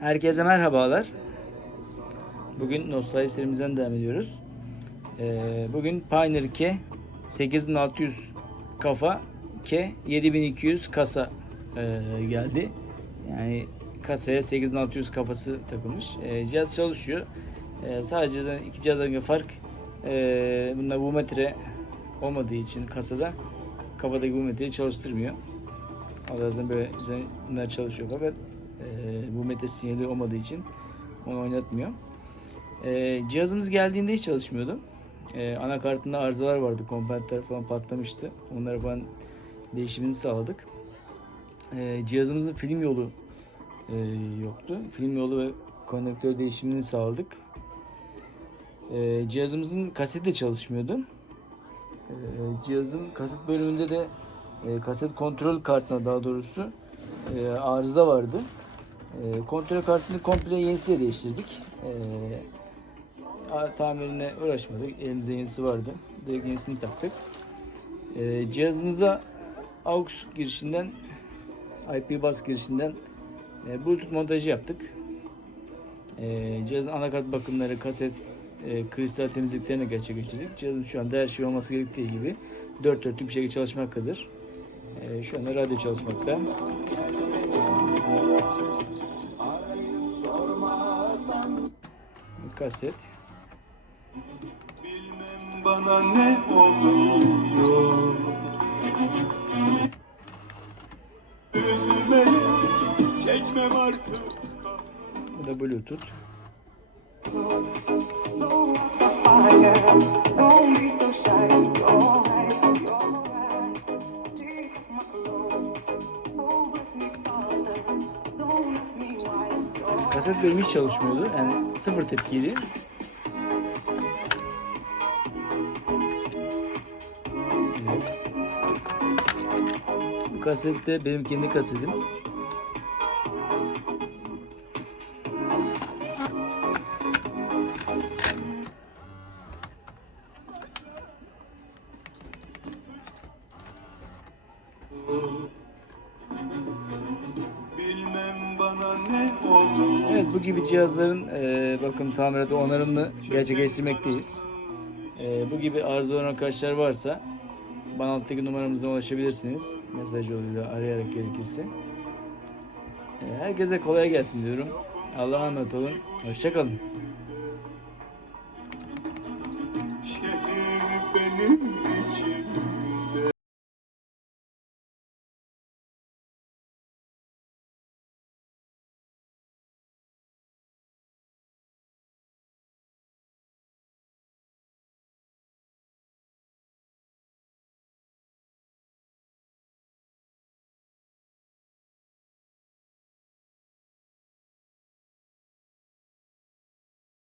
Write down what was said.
Herkese merhabalar. Bugün nostaljilerimizden devam ediyoruz. Ee, bugün Pioneer K 8600 kafa K 7200 kasa e, geldi. Yani kasaya 8600 kafası takılmış. E, cihaz çalışıyor. E, sadece iki cihaz arasındaki fark e, bunda bu metre olmadığı için kasada kafadaki metreyi çalıştırmıyor. Bazen böyle güzel bunlar çalışıyor fakat e, bu metre sinyali olmadığı için onu oynatmıyor. E, cihazımız geldiğinde hiç çalışmıyordu. E, anakartında arızalar vardı. Komponentler falan patlamıştı. Onları falan değişimini sağladık. E, cihazımızın film yolu e, yoktu. Film yolu ve konnektör değişimini sağladık. E, cihazımızın kaseti de çalışmıyordu. E, cihazın kaset bölümünde de e, kaset kontrol kartına daha doğrusu e, arıza vardı. E, kontrol kartını komple yenisiyle değiştirdik. E, tamirine uğraşmadık. Elimizde yenisi vardı. Direkt yenisini taktık. E, cihazımıza AUX girişinden IP bus girişinden e, Bluetooth montajı yaptık. E, cihazın anakart bakımları, kaset, e, kristal temizliklerini gerçekleştirdik. Cihazın şu anda her şey olması gerektiği gibi dört dörtlük bir şekilde çalışmaktadır. E, şu anda radyo çalışmakta. Kaset. Bilmem bana ne oluyor Üzülme çekmem artık Bu da Bluetooth. Kaset benim hiç çalışmıyordu. Yani sıfır tepkiydi. Bu kaset de benim kendi kasetim. Evet bu gibi cihazların e, bakım tamiratı onarımını gerçekleştirmekteyiz. E, bu gibi arızalı arkadaşlar varsa bana alttaki numaramıza ulaşabilirsiniz. Mesaj yoluyla arayarak gerekirse. E, herkese kolay gelsin diyorum. Allah'a emanet olun. Hoşçakalın.